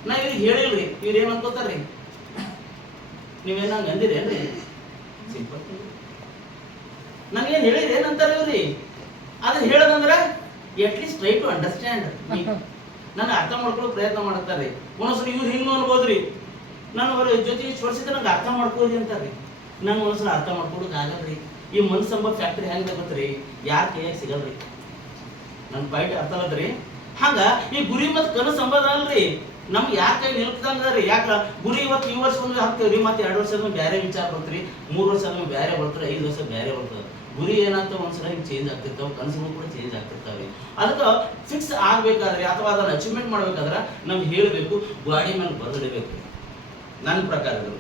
ನಾ ಇವ್ರಿಗೆ ಹೇಳಿಲ್ರಿ. ಇವ್ರು ಏನು ಅನ್ಕೋತಾರ್ರಿ, ನೀವೇನು ಹಂಗೆ ಅಂದಿರೇನ್ರಿ? ಸಿಂಪಲ್. ನನಗೇನು ಹೇಳಿರಿ ಏನಂತಾರೆ ಇವ್ರಿ, ಅದನ್ನ ಹೇಳೋದಂದ್ರೆ ಅಟ್ಲೀಸ್ಟ್ ಟ್ರೈ ಟು ಅಂಡರ್ಸ್ಟ್ಯಾಂಡ್. ನನ್ನ ಅರ್ಥ ಮಾಡ್ಕೊಳ್ಳೋ ಪ್ರಯತ್ನ ಮಾಡ್ತಾರೆ. ಒಂದೊಂದ್ಸಲ ಇವ್ರು ಹಿಂಗೆ ಅನ್ಬೋದ್ರಿ, ನಾನು ಅವ್ರ ಜೊತೆ ಇಷ್ಟು ವರ್ಷದ ನಂಗೆ ಅರ್ಥ ಮಾಡ್ಕೋರಿ ಅಂತಾರೆ. ನಾನು ಒಂದ್ಸಲ ಅರ್ಥ ಮಾಡ್ಕೊಡೋಕೆ ಆಗಲ್ರಿ. ಈ ಮನಸ್ಸಂಬ ಫ್ಯಾಕ್ಟ್ರಿ ಹೆಂಗೆ ಗೊತ್ತ್ರಿ, ಯಾರ ಕೈಯಾಗ ಸಿಗಲ್ರಿ. ನನ್ನ ಪಾಯಿಂಟ್ ಅರ್ಥ ಅಲ್ಲದ್ರಿ. ಹಂಗ ಈ ಗುರಿ ಮತ್ತು ಕನಸು ಸಂಬಂಧ ಅಲ್ರಿ, ನಮ್ಗೆ ಯಾರ ಕೈ ನಿಲ್ತಂಗ್ರಿ. ಯಾಕ ಗುರಿ ಇವತ್ತು ಈ ವರ್ಷ ಒಂದು ಹಾಕ್ತೇವ್ರಿ, ಮತ್ತೆ 2 ವರ್ಷದ ಬೇರೆ ವಿಚಾರ ಬರ್ತೀರಿ, 3 ವರ್ಷ ಬೇರೆ ಬರ್ತಾರೆ, 5 ವರ್ಷ ಬೇರೆ ಬರ್ತದೆ. ಗುರಿ ಏನಾಗ್ತವೆ ಒಂದ್ಸಲ ಹಿಂಗೆ ಚೇಂಜ್ ಆಗ್ತಿರ್ತಾವೆ, ಕನಸುಗಳು ಕೂಡ ಚೇಂಜ್ ಆಗ್ತಿರ್ತಾವೆ. ಅದಕ್ಕೆ ಫಿಕ್ಸ್ ಆಗ್ಬೇಕಾದ್ರೆ ಅಥವಾ ಅದನ್ನು ಅಚೀವ್ಮೆಂಟ್ ಮಾಡ್ಬೇಕಾದ್ರೆ ನಮ್ಗೆ ಹೇಳಬೇಕು, ಗಾಡಿ ಮೇಲೆ ಬರೆದಿಡಬೇಕು. ನನ್ನ ಪ್ರಕಾರಗಳು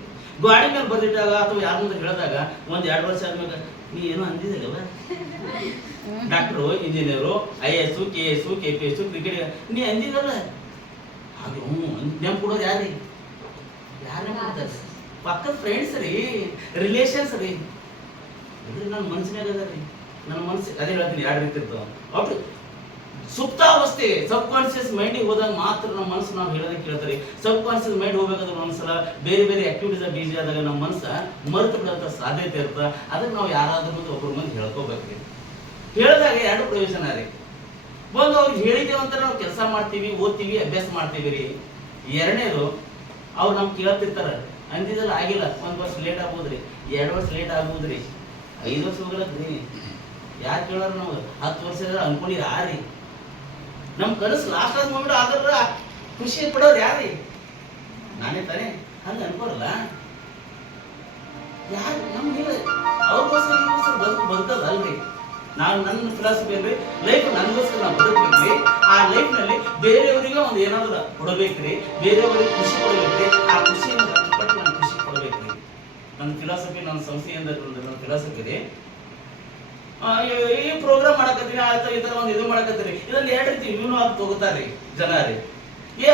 ಗಾಡಿ ಮೇಲೆ ಬರೆದಿಟ್ಟಾಗ ಅಥವಾ ಯಾರ ಮುಂದೆ ಹೇಳಿದಾಗ 1-2 ವರ್ಷ ಆದ್ಮೇಲೆ ನೀ ಏನೋ ಅಂದಿದ್ದಲ್ಲವ, doctor, engineer, IAS, KS, KPS, cricket ನೀ ಅಂದಿದ್ದಲ್ಲ. ಹಾಗೆ ನೆನಪು ಕೊಡೋದು ಯಾರು ಮಾಡ್ತಾರೆ? ಪಕ್ಕದ ಫ್ರೆಂಡ್ಸ್ ರೀ, ರಿಲೇಷನ್ಸ್ ರೀ. ನನ್ನ ಮನಸ್ಸಿನಾಗ ಅದ ರೀ. ನನ್ನ ಮನಸ್ಸು ಅದೇ ಹೇಳ್ತೀನಿ, 2 ರೀತಿ ಇರ್ತಾವ. ಒಟ್ಟು ಸುಪ್ತಾವಸ್ಥೆ ಸಬ್ ಕಾನ್ಶಿಯಸ್ ಮೈಂಡಿಗೆ ಹೋದಾಗ ಮಾತ್ರ ನಮ್ಮ ಮನಸ್ಸು ನಾವು ಹೇಳೋದಕ್ಕೆ ಕೇಳ್ತಾರೆ. ಸಬ್ ಕಾನ್ಶಿಯಸ್ ಮೈಂಡ್ ಹೋಗ್ಬೇಕಾದ್ರೆ ಒಂದ್ಸಲ ಬೇರೆ ಬೇರೆ ಆಕ್ಟಿವಿಟೀಸ್ ಬಿಜಿ ಆದಾಗ ನಮ್ಮ ಮನಸ್ಸು ಮರೆತು ಬಿಡೋಂಥ ಸಾಧ್ಯತೆ ಇರ್ತದೆ. ಅದಕ್ಕೆ ನಾವು ಯಾರಾದ್ರೂ ಮುಂದೆ ಒಬ್ಬರ ಮುಂದೆ ಹೇಳ್ಕೋಬೇಕ್ರಿ. ಹೇಳಿದಾಗ 2 ಪ್ರಯೋಜನ ರೀ. ಒಂದು ಅವ್ರಿಗೆ ಹೇಳಿದ್ದೇವಂತ ನಾವು ಕೆಲಸ ಮಾಡ್ತೀವಿ, ಓದ್ತೀವಿ, ಅಭ್ಯಾಸ ಮಾಡ್ತೀವಿ ರೀ. 2ನೇದು ಅವ್ರು ನಮ್ಗೆ ಕೇಳ್ತಿರ್ತಾರೆ, ಅಂದಿದ್ದಲ್ಲ ಆಗಿಲ್ಲ, 1 ವರ್ಷ ಲೇಟ್ ಆಗ್ಬೋದ್ರಿ, 2 ವರ್ಷ ಲೇಟ್ ಆಗ್ಬೋದ್ರಿ, 5 ವರ್ಷ ಹೋಗಲತ್ರಿ. ಯಾರು ಕೇಳೋರು ನಾವು 10 ವರ್ಷ ಅನ್ಕೊಂಡಿರಿ ಯಾರೀ? ನಮ್ಮ ಕನಸು ಲಾಸ್ಟ್ ಆದ ಮೂಮೆಂಟ್ ಆದ್ರ ಖುಷಿ ಪಡೋರು ಯಾರೀ? ನಾನೇ ತಾನೇ. ಹಂಗೆ ಅನ್ಕೋರಲ್ಲ ಯಾರು ನಮ್ಗೆ ಅವ್ರಿಗೋಸ್ಕರ ಬದುಕದಲ್ರಿ. ನಾನು ನನ್ನ ಫಿಲಾಸಫಿ ಅಂದ್ರೆ ಲೈಫ್ ನನಗೋಸ್ಕರ ನಾವು ಬದುಕಬೇಕ್ರಿ. ಆ ಲೈಫ್ನಲ್ಲಿ ಬೇರೆಯವರಿಗೆ ಒಂದು ಏನಾದ್ರು ಕೊಡಬೇಕ್ರಿ, ಬೇರೆಯವರಿಗೆ ಖುಷಿ ಕೊಡಬೇಕ್ರಿ. ಆ ಖುಷಿಯನ್ನು ಕಷ್ಟಪಟ್ಟು ನಾನು ಖುಷಿ ಕೊಡಬೇಕ್ರಿ. ನನ್ನ ಫಿಲಾಸಫಿ, ನನ್ನ ಸಂಸ್ಥೆಯಿಂದ ನನ್ನ ಫಿಲಾಸಫಿ ರೀ. ಈ ಪ್ರೋಗ್ರಾಮ್ ಮಾಡಕತ್ತೀನಿ, ಆಯ್ತಾ ಈ ತರ ಒಂದು ಇದು ಮಾಡಕತ್ತೀರಿ, ಇದನ್ನ 2 ರೀತಿ ಇವ್ನು ಆಗಿ ತಗೋತಾರ್ರಿ ಜನ ರೀ.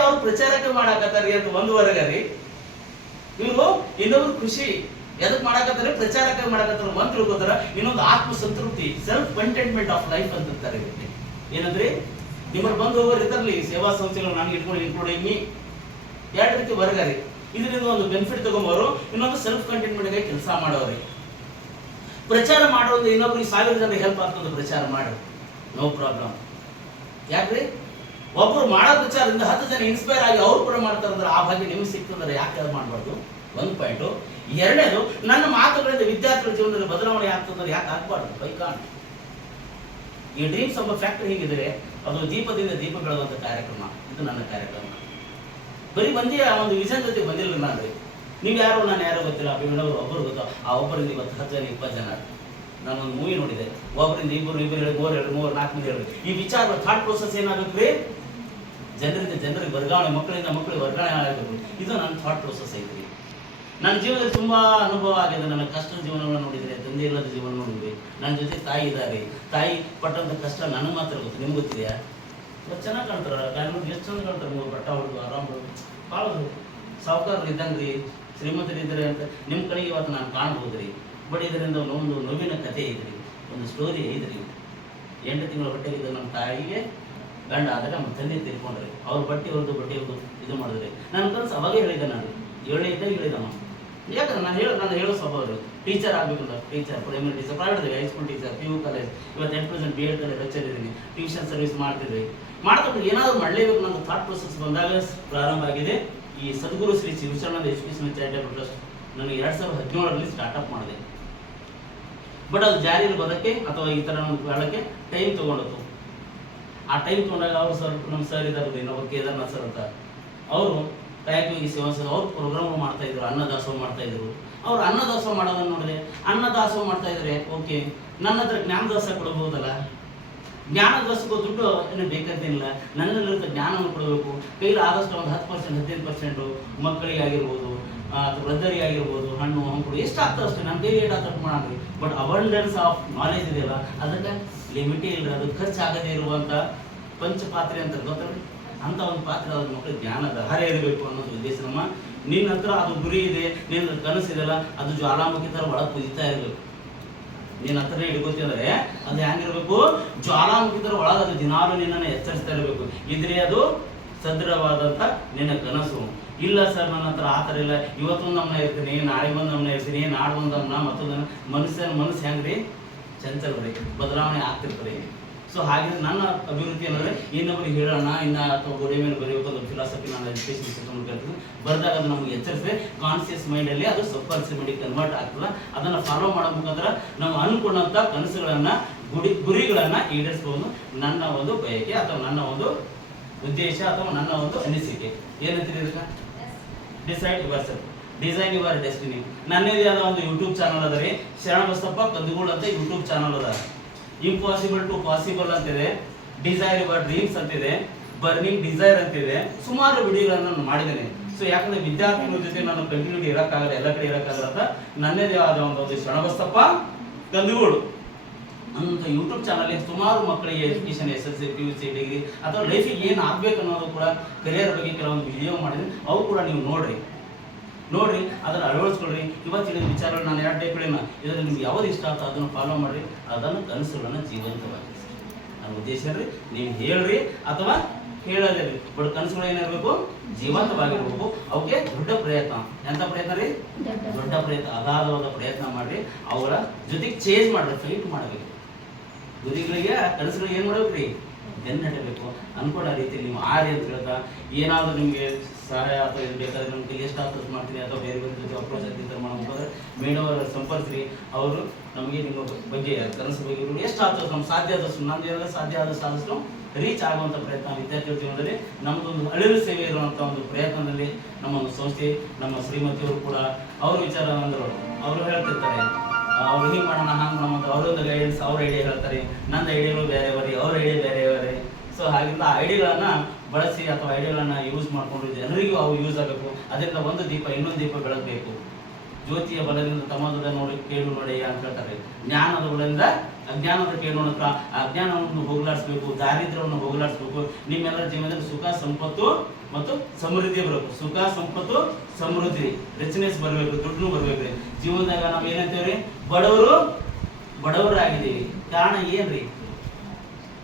ಅವ್ರು ಪ್ರಚಾರಕ್ಕೆ ಮಾಡಾಕತ್ತಾರಿ ಅಂತ ಒಂದು ವರ್ಗ ರೀ. ಇವರು ಇನ್ನೊಬ್ರು ಖುಷಿ ಎದಕ್ ಮಾಡಾಕತ್ತಾರೆ, ಪ್ರಚಾರಕ್ಕೆ ಮಾಡಾಕತ್ತಾರ ಒಂದು ತಿಳ್ಕೊತಾರ. ಇನ್ನೊಂದು ಆತ್ಮ ಸಂತೃಪ್ತಿ, ಸೆಲ್ಫ್ ಕಂಟೆಂಟ್ಮೆಂಟ್ ಆಫ್ ಲೈಫ್ ಅಂತಾರೆ. ಏನಂದ್ರೆ ನಿಮ್ಮಲ್ಲಿ ಬಂದು ಹೋಗೋರು ಇರ್ತಾರಲಿ ಸೇವಾ ಸಂಸ್ಥೆಗಳು, ನಾನು ಇನ್ಕ್ಲೂಡಿಂಗ್ 2 ರೀತಿ ವರ್ಗ ರೀ. ಇದರಿಂದ ಒಂದು ಬೆನಿಫಿಟ್ ತಗೊಂಬೋರು, ಇನ್ನೊಂದು ಸೆಲ್ಫ್ ಕಂಟೆಂಟ್ಮೆಂಟ್ ಗೆ ಕೆಲಸ ಮಾಡೋರಿ. ಪ್ರಚಾರ ಮಾಡೋದು ಇನ್ನೊಬ್ರಿಗೆ 1000 ಜನರಿಗೆ ಹೆಲ್ಪ್ ಆಗ್ತದೆ, ಪ್ರಚಾರ ಮಾಡಿ, ನೋ ಪ್ರಾಬ್ಲಮ್. ಯಾಕ್ರಿ? ಒಬ್ರು ಮಾಡೋ ಪ್ರಚಾರದಿಂದ 10 ಜನ ಇನ್ಸ್ಪೈರ್ ಆಗಿ ಅವ್ರು ಕೂಡ ಮಾಡ್ತಾರಂದ್ರೆ ಆ ಭಾಗ್ಯ ನಿಮ್ಗೆ ಸಿಗ್ತದ್ರೆ ಯಾಕೆ ಅದು ಮಾಡಬಾರ್ದು? ಒಂದು ಪಾಯಿಂಟು. 2ನೇದು, ನನ್ನ ಮಾತುಗಳಿಂದ ವಿದ್ಯಾರ್ಥಿಗಳ ಜೀವನದಲ್ಲಿ ಬದಲಾವಣೆ ಆಗ್ತದ್ರೆ ಯಾಕೆ ಆಗ್ಬಾರ್ದು? ಬೈಕಾಂಟ್. ಈ ಡ್ರೀಮ್ಸ್ ಒಬ್ಬ ಫ್ಯಾಕ್ಟ್ರಿ ಹೇಗಿದ್ರೆ ಅದು ದೀಪದಿಂದ ದೀಪ ಬೆಳಗುವಂಥ ಕಾರ್ಯಕ್ರಮ. ಇದು ನನ್ನ ಕಾರ್ಯಕ್ರಮ. ಬರೀ ಬಂದಿ ಆ ಒಂದು ವಿಷನ್ ಜೊತೆ ಬಂದಿಲ್ಲ ನಾನು. ನೀವು ಯಾರು ನಾನು ಯಾರೋ ಗೊತ್ತಿಲ್ಲ, ಅಭಿನವರು ಒಬ್ಬರು ಗೊತ್ತೋ, ಆ ಒಬ್ಬರಿಂದ ಇವತ್ತು 10 ಜನ 20 ಜನ. ನಾನೊಂದು ಮೂವಿ ನೋಡಿದೆ, ಒಬ್ಬರಿಂದ ಇಬ್ಬರು ಹೇಳಿ 3 4 ಮಂದಿ ಹೇಳಿ. ಈ ವಿಚಾರ ಥಾಟ್ ಪ್ರೊಸೆಸ್ ಏನಾಗಬೇಕು ರೀ, ಜನರಿಗೆ ವರ್ಗಾವಣೆ, ಮಕ್ಕಳಿಂದ ಮಕ್ಕಳಿಗೆ ವರ್ಗಾವಣೆ ಆಗಬೇಕು. ಇದು ನನ್ನ ಥಾಟ್ ಪ್ರೊಸೆಸ್ ಐತ್ರಿ. ನನ್ನ ಜೀವನದಲ್ಲಿ ತುಂಬ ಅನುಭವ ಆಗಿದೆ. ನನ್ನ ಕಷ್ಟದ ಜೀವನವನ್ನು ನೋಡಿದರೆ, ತಂದೆ ಇಲ್ಲದ ಜೀವನ ನೋಡಿದ್ವಿ. ನನ್ನ ಜೊತೆ ತಾಯಿ ಇದ್ದಾರೆ. ತಾಯಿ ಪಟ್ಟಂಥ ಕಷ್ಟ ನನಗೆ ಮಾತ್ರ ಗೊತ್ತು, ನಿಮ್ಗೆ ಗೊತ್ತಿದೆಯಾ? ಇವತ್ತು ಚೆನ್ನಾಗಿ ಕಾಣ್ತಾರೆ, ಬ್ಯಾಂಗ್ಳೂರ್ ಎಷ್ಟು ಚಂದ ಕಾಣ್ತಾರೆ, 3 ಬಟ್ಟ ಹೊಡೆದು ಆರಾಮ ಭಾಳ ಸಾವುಕಾರರು ಇದ್ದಂಗೆ ರೀ, ಶ್ರೀಮಂತರಿದ್ದಾರೆ ಅಂತ ನಿಮ್ಮ ಕಡೆಗೆ ಇವತ್ತು ನಾನು ಕಾಣ್ಬೋದು ರೀ. ಬಟ್ ಇದರಿಂದ ಒಂದು ನೋವಿನ ಕಥೆ ಐತ್ರಿ, ಒಂದು ಸ್ಟೋರಿ ಐತ್ರಿ. 8 ತಿಂಗಳ ಬಟ್ಟೆಗಿದ್ದ ನಮ್ಮ ತಾಯಿಗೆ ಗಂಡ ಆದಾಗ ನಮ್ಮ ತಂದೆ ತಿಳ್ಕೊಂಡ್ರಿ. ಅವ್ರ ಬಟ್ಟೆ ಹೊರದು ಇದು ಮಾಡಿದ್ರಿ. ನನ್ನ ಕನಸು ಅವಾಗೇ ಹೇಳಿದ್ದೆ ನಾನು, 7ನೇ ಇದ್ದಾಗ ಹೇಳಿದಮ್ಮ. ಯಾಕಂದ್ರೆ ನಾನು ಹೇಳೋ ಸ್ವಭಾವ ಟೀಚರ್ ಆಗಬೇಕಂತ. Teacher, primary teacher, private high school teacher, PU college, ಇವತ್ತು 8% BEd ಕಾಲೇಜ್ ಲೆಕ್ಚರಿದ್ದೀನಿ, ಟ್ಯೂಷನ್ ಸರ್ವಿಸ್ ಮಾಡ್ತಿದ್ವಿ. ಮಾಡ್ಕೊಂಡು ಏನಾದರೂ ಮಾಡಲೇಬೇಕು ನನ್ನ ಥಾಟ್ ಪ್ರೊಸೆಸ್ ಬಂದಾಗ ಪ್ರಾರಂಭ ಆಗಿದೆ ಈ ಸದ್ಗುರು ಶ್ರೀ ಶಿವಶರಣದ ಎಜುಕೇಷನ್ ಚಾರಿಟೇಬಲ್ ಟ್ರಸ್ಟ್. ನನಗೆ 2017ರಲ್ಲಿ ಸ್ಟಾರ್ಟಪ್ ಮಾಡಿದೆ. ಬಟ್ ಅದು ಜಾರಿಯಲ್ಲಿ ಬರೋಕ್ಕೆ ಅಥವಾ ಈ ಥರ ಒಂದು ಹೇಳೋಕ್ಕೆ ಟೈಮ್ ತೊಗೊಂಡಿತ್ತು. ಆ ಟೈಮ್ ತೊಗೊಂಡಾಗ ಅವ್ರು ಸರ್, ನಮ್ಮ ಸರ್ ಇದ್ದಾರೆ ಇನ್ನೊಬ್ಬರು ಕೇದಾರ್ನಾಥ್ ಸರ್ ಅಂತ, ಅವರು ಕಾಯಕವಾಗಿ ಸೇವಾ ಅವ್ರು ಪ್ರೋಗ್ರಾಮ್ ಮಾಡ್ತಾ ಇದ್ರು, ಅನ್ನದಾಸೋಹ ಮಾಡ್ತಾ ಇದ್ರು. ಅವ್ರು ಅನ್ನದಾಸೋಹ ಮಾಡೋದನ್ನು ನೋಡಿದೆ, ಅನ್ನದಾಸೋಹ ಮಾಡ್ತಾ ಇದ್ರೆ ಓಕೆ, ನನ್ನ ಹತ್ರ ಜ್ಞಾನದಾಸೋಹ ಕೊಡಬಹುದಲ್ಲ. ಜ್ಞಾನದಾಸಕ್ಕೂ ದುಡ್ಡು ಏನು ಬೇಕಾದೇನಿಲ್ಲ, ನನ್ನಲ್ಲಿರುತ್ತೆ ಜ್ಞಾನವನ್ನು ಕೊಡಬೇಕು. ಕೈಲಿ ಆದಷ್ಟು ಒಂದು 10% 15% ಮಕ್ಕಳಿಗೆ ಆಗಿರ್ಬೋದು ಅಥವಾ ವೃದ್ಧರಿಗೆ ಆಗಿರ್ಬೋದು, ಹಣ್ಣು ಹಂಪಲು ಎಷ್ಟು ಆಗ್ತದೆ ಅಷ್ಟೇ, ನನ್ನ ಕೈಲಿ ಏಟ್ ಆಗ್ತದೆ ಮಾಡೋದು. ಬಟ್ ಅಬಂಡೆನ್ಸ್ ಆಫ್ ನಾಲೆಜ್ ಇದೆಯಲ್ಲ, ಅದಕ್ಕೆ ಲಿಮಿಟೇ ಇಲ್ಲ, ಅದು ಖರ್ಚಾಗದೇ ಇರುವಂಥ ಪಂಚಪಾತ್ರೆ ಅಂತ ಗೊತ್ತಲ್ಲ, ಅಂತ ಒಂದು ಪಾತ್ರೆ ಅದ್ರ ಮಕ್ಕಳಿಗೆ ಜ್ಞಾನದ ಆಹಾರ ಇರಬೇಕು ಅನ್ನೋದು ಉದ್ದೇಶ ನಮ್ಮ. ನಿನ್ನ ಹತ್ರ ಅದು ಗುರಿ ಇದೆ, ನಿನ್ನ ಕನಸಿದೆಯಲ್ಲ, ಅದು ಜ್ವಾಲಾಮುಖಿ ಥರ ಒಳಗೆ ಕುದಿತಾ ಇರಬೇಕು. ನಿನ್ನ ಹತ್ರ ಹಿಡ್ಕೋತಿದ್ರೆ ಅದು ಹೆಂಗಿರ್ಬೇಕು, ಜ್ವಾಲಾಮುಖಿ ಥರ ಒಳಗೆ ಅದು ದಿನಾಲು ನಿನ್ನನ್ನು ಎಚ್ಚರಿಸ್ತಾ ಇರಬೇಕು. ಇದ್ರೆ ಅದು ಸದೃಢವಾದಂಥ ನಿನ್ನ ಕನಸು. ಇಲ್ಲ ಸರ್ ನನ್ನ ಹತ್ರ ಆ ಥರ ಇಲ್ಲ, ಇವತ್ತೊಂದು ನಮ್ಮನ್ನ ಇರ್ತೀನಿ, ನಾಳೆ ಬಂದು ನಮ್ಮನ್ನ ಇರ್ತೀನಿ, ನಾಳೆ ಒಂದು ನಮ್ಮನ್ನ ಮತ್ತೊಂದು ಮನಸ್ಸು ಹೆಂಗ್ರಿ ಚಂಚಲ ರೀ, ಬದಲಾವಣೆ ಆಗ್ತಿರ್ತಾರೆ. ಸೊ ಹಾಗಿದ್ರೆ ನನ್ನ ಅಭಿವೃದ್ಧಿ ಅನ್ನೋದ್ರೆ ಇನ್ನೊಬ್ಬರಿಗೆ ಹೇಳೋಣ ಅಥವಾ ಗೋಡೆ ಮೇಲೆ ಬರೆಯಬೇಕು ಅನ್ನೋ ಫಿಲಾಸಫಿ ನಾನು ಎಜುಕೇಷನ್ ಸಿಸ್ಟಮ್ ಕಲ್ತೀನಿ. ಬರೆದಾಗ ಅದು ನಮಗೆ ಎಚ್ಚರಿಸಿದ್ರೆ ಕಾನ್ಸಿಯಸ್ ಮೈಂಡಲ್ಲಿ ಅದು ಸಬ್ಕಾನ್ಸಿಯಸ್ ಮೈಂಡಿಗೆ ಕನ್ವರ್ಟ್ ಆಗ್ತದೆ. ಅದನ್ನು ಫಾಲೋ ಮಾಡೋ ಮುಖಾಂತರ ನಾವು ಅಂದ್ಕೊಂಡಂಥ ಕನಸುಗಳನ್ನು ಗುರಿಗಳನ್ನು ಈಡೇರಿಸ್ಬೋದು. ನನ್ನ ಒಂದು ಬಯಕೆ ಅಥವಾ ನನ್ನ ಒಂದು ಉದ್ದೇಶ ಅಥವಾ ನನ್ನ ಒಂದು ಅನಿಸಿಕೆ ಏನಂತೀರಿ ಇದಕ್ಕೆ? Decide your self, design your destiny. ನನ್ನದೇ ಆದ ಒಂದು ಯೂಟ್ಯೂಬ್ ಚಾನಲ್ ಅದ ರೀ, ಶರಣಬಸಪ್ಪ ಕಂದಗೂಳು ಅಂತ ಯೂಟ್ಯೂಬ್ ಚಾನಲ್ ಅದ. ಇಂಪಾಸಿಬಲ್ ಟು ಪಾಸಿಬಲ್ ಅಂತಿದೆ, ಡಿಸೈರ್ ಯುವರ್ ಡ್ರೀಮ್ಸ್ ಅಂತಿದೆ, ಬರ್ನಿಂಗ್ ಡಿಸೈರ್ ಅಂತಿದೆ. ಸುಮಾರು ವಿಡಿಯೋಗಳನ್ನು ನಾನು ಮಾಡಿದ್ದೇನೆ. ಸೊ ಯಾಕಂದ್ರೆ ವಿದ್ಯಾರ್ಥಿಗಳ ಜೊತೆ ನಾನು ಕಂಟಿನ್ಯೂಟಿ ಇರೋಕ್ಕಾಗಲ್ಲ, ಎಲ್ಲ ಕಡೆ ಇರೋಕ್ಕಾಗಲ್ಲ ಅಂತ ನನ್ನದೇ ಆದ ಒಂದು ಶರಣಬಸಪ್ಪ ಕಂದಗೂಳು ಅಂತ ಯೂಟ್ಯೂಬ್ ಚಾನಲ್ ಸುಮಾರು ಮಕ್ಕಳಿಗೆ ಎಜುಕೇಷನ್ SSC PUC ಡಿಗ್ರಿ ಅಥವಾ ಲೈಫಿಗೆ ಏನು ಆಗ್ಬೇಕು ಅನ್ನೋದು ಕೂಡ ಕರಿಯರ್ ಬಗ್ಗೆ ಕೆಲವೊಂದು ವಿಡಿಯೋ ಮಾಡಿದ್ರೆ ಅವು ಕೂಡ ನೀವು ನೋಡ್ರಿ, ಅದನ್ನು ಅಳವಡಿಸ್ಕೊಳ್ರಿ. ಇವತ್ತಿನ ವಿಚಾರಗಳು ನಾನು 2 ಟೈಪ್ ಹೇಳಿನ, ಇದರಲ್ಲಿ ನಿಮ್ಗೆ ಯಾವ್ದು ಇಷ್ಟ ಆಗ್ತದೆ ಅದನ್ನು ಫಾಲೋ ಮಾಡಿರಿ, ಅದನ್ನು ಕನಸುಗಳನ್ನು ಜೀವಂತವಾಗಿಸಿ. ನನ್ನ ಉದ್ದೇಶ ರೀ, ನೀವು ಹೇಳ್ರಿ ಅಥವಾ ಹೇಳೋದೇ ರೀ, ಬಟ್ ಕನಸುಗಳು ಏನಿರಬೇಕು, ಜೀವಂತವಾಗಿರ್ಬೇಕು. ಅವಕ್ಕೆ ದೊಡ್ಡ ಪ್ರಯತ್ನ, ಎಂಥ ಪ್ರಯತ್ನ ರೀ, ದೊಡ್ಡ ಪ್ರಯತ್ನ, ಅಗಾಧವಾದ ಪ್ರಯತ್ನ ಮಾಡಿರಿ. ಅವರ ಜೊತೆಗೆ ಚೇಂಜ್ ಮಾಡ್ರಿ, ಫೈಟ್ ಮಾಡಬೇಕು. ಗುರಿಗಳಿಗೆ ಕನಸುಗಳಿಗೆ ಏನು ಮಾಡ್ಬೇಕು ರೀ, ಬೆನ್ನಟ್ಟಬೇಕು. ಅನ್ಕೊಳ್ಳೋ ರೀತಿಯಲ್ಲಿ ನೀವು ಆರಿ ಅಂತ ಹೇಳ್ತಾ ಏನಾದರೂ ನಿಮಗೆ ಸಹಾಯ ಅಥವಾ ಇದು ಬೇಕಾದ್ರೆ ನಮ್ಮ ಕೈಲಿ ಎಷ್ಟು ಆಗ್ತದೆ ಮಾಡ್ತೀನಿ ಅಥವಾ ಬೇರೆ ಜೊತೆ ಅಪ್ರೋಚ್ ಆಗ್ತಿರ್ತಾರೆ ಮಾಡ್ಬೇಕಾದ್ರೆ ಮೇಡಮ್ ಅವರ ಸಂಪರ್ಕಿಸಿ. ಅವರು ನಮಗೆ ನಿಮ್ಮ ಬಗ್ಗೆ ಕನಸು ಬಗ್ಗೆ ಎಷ್ಟು ಆಗ್ತದೆ ನಮ್ಮ ಸಾಧ್ಯ ಆದಷ್ಟು, ನಮ್ದು ಏನಾದರೂ ಸಾಧ್ಯ ಆದಷ್ಟು ಆದಷ್ಟು ರೀಚ್ ಆಗುವಂಥ ಪ್ರಯತ್ನ ವಿದ್ಯಾರ್ಥಿಗಳ ಜೀವನದಲ್ಲಿ ನಮ್ಮದೊಂದು ಅಳಿಲು ಸೇವೆ ಇರುವಂಥ ಒಂದು ಪ್ರಯತ್ನದಲ್ಲಿ ನಮ್ಮ ಒಂದು ಸಂಸ್ಥೆ, ನಮ್ಮ ಶ್ರೀಮತಿಯವರು ಕೂಡ ಅವ್ರ ವಿಚಾರ ಅಂದರು, ಅವರು ಹೇಳ್ತಿರ್ತಾರೆ ಅವ್ರು ಹಿಂಗೆ ಮಾಡೋಣ ಹಂಗೆ ಮಾಡೋಣ ಅಂತ ಅವರೊಂದು ಗೈಡೆನ್ಸ್, ಅವ್ರ ಐಡಿಯಾ ಹೇಳ್ತಾರೆ, ನನ್ನ ಐಡಿಯಾಗಳು ಬೇರೆ ಬರೀ, ಅವ್ರ ಐಡಿಯಾ ಬೇರೆ ಬೇರೆ. ಸೊ ಹಾಗಿಂದ ಆ ಐಡಿಯಾಗಳನ್ನು ಬಳಸಿ ಅಥವಾ ಐಡಿಯಾಗಳನ್ನು ಯೂಸ್ ಮಾಡಿಕೊಂಡು ಜನರಿಗೂ ಅವು ಯೂಸ್ ಆಗಬೇಕು. ಅದರಿಂದ ಒಂದು ದೀಪ ಇನ್ನೊಂದು ದೀಪ ಬೆಳಗಬೇಕು. ಜ್ಯೋತಿಯ ಬಲದಿಂದ ತಮ್ಮದ ನೋಡಿ ಕೇಳು ನೋಡಿ ಅಂತ ಹೇಳ್ತಾರೆ. ಜ್ಞಾನದ ಬಲದಿಂದ ಅಜ್ಞಾನದ ಕೇಳು ನೋಡತ್ರ ಅಜ್ಞಾನವನ್ನು ಹೋಗಲಾಡಿಸ್ಬೇಕು, ದಾರಿದ್ರ್ಯವನ್ನು ಹೋಗಲಾಡಿಸ್ಬೇಕು. ನಿಮ್ಮೆಲ್ಲರ ಜೀವನದಲ್ಲಿ ಸುಖ ಸಂಪತ್ತು ಮತ್ತು ಸಮೃದ್ಧಿ ಬರಬೇಕು. ಸುಖ ಸಂಪತ್ತು ಸಮೃದ್ಧಿ ರಿಚ್ನೆಸ್ ಬರಬೇಕು, ದುಡ್ಡು ಬರಬೇಕು. ಜೀವನದಾಗ ನಾವು ಏನಂತೇವ್ರಿ, ಬಡವರಾಗಿದ್ದೀವಿ. ಕಾರಣ ಏನ್ರಿ?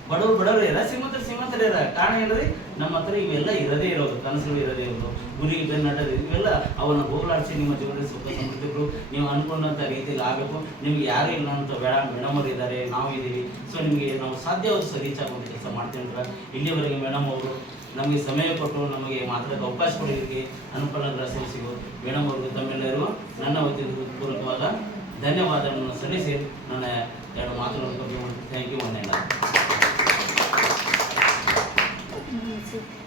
ಬಡವರು ಇರ, ಶ್ರೀಮಂತರಿರ. ಕಾರಣ ಏನ್ರಿ? ನಮ್ಮ ಹತ್ರ ಇವೆಲ್ಲ ಇರದೇ ಇರೋದು, ಕನಸುಗಳು ಇರದೇ ಇರೋದು, ಗುರಿಗೆ ಬೆನ್ನಟ್ಟದು, ಇವೆಲ್ಲ ಅವನ್ನ ಹೋಗಲಾಡಿಸಿ ನಿಮ್ಮ ಜೀವನದಲ್ಲಿ ಸುಖ ಸಮೃದ್ಧಿಗಳು ನೀವು ಅನ್ಕೊಂಡಂಥ ರೀತಿಯಲ್ಲಿ ಆಗಬೇಕು. ನಿಮ್ಗೆ ಯಾರು ಇಲ್ಲ ಅಂತ ಮೇಡಮ್ ಇದ್ದಾರೆ, ನಾವು ಇದ್ದೀವಿ. ಸೊ ನಿಮಗೆ ನಾವು ಸಾಧ್ಯವಾದ ರೀಚ್ ಆಗುವಂಥ ಕೆಲಸ ಮಾಡ್ತೀವಿ ಅಂತ ಇಲ್ಲಿವರೆಗೆ ಮೇಡಮ್ ಅವರು ನಮಗೆ ಸಮಯ ಕೊಟ್ಟು ನಮಗೆ ಮಾತಾಡೋಕ್ಕೆ ಅವಕಾಶ ಕೊಡೋದಕ್ಕೆ ಅನುಕೂಲ ಸಲ್ಲಿಸಿದ್ರು. ಮೇಡಮ್ ಅವ್ರಿಗೆ ತಮ್ಮೆಲ್ಲರಿಗೂ ನನ್ನ ವತಿಯಿಂದ ಪೂರ್ವಕವಾದ ಧನ್ಯವಾದಗಳನ್ನು ಸಲ್ಲಿಸಿ ನನ್ನ 2 ಮಾತುಗಳನ್ನು ಥ್ಯಾಂಕ್ ಯು. Thanks you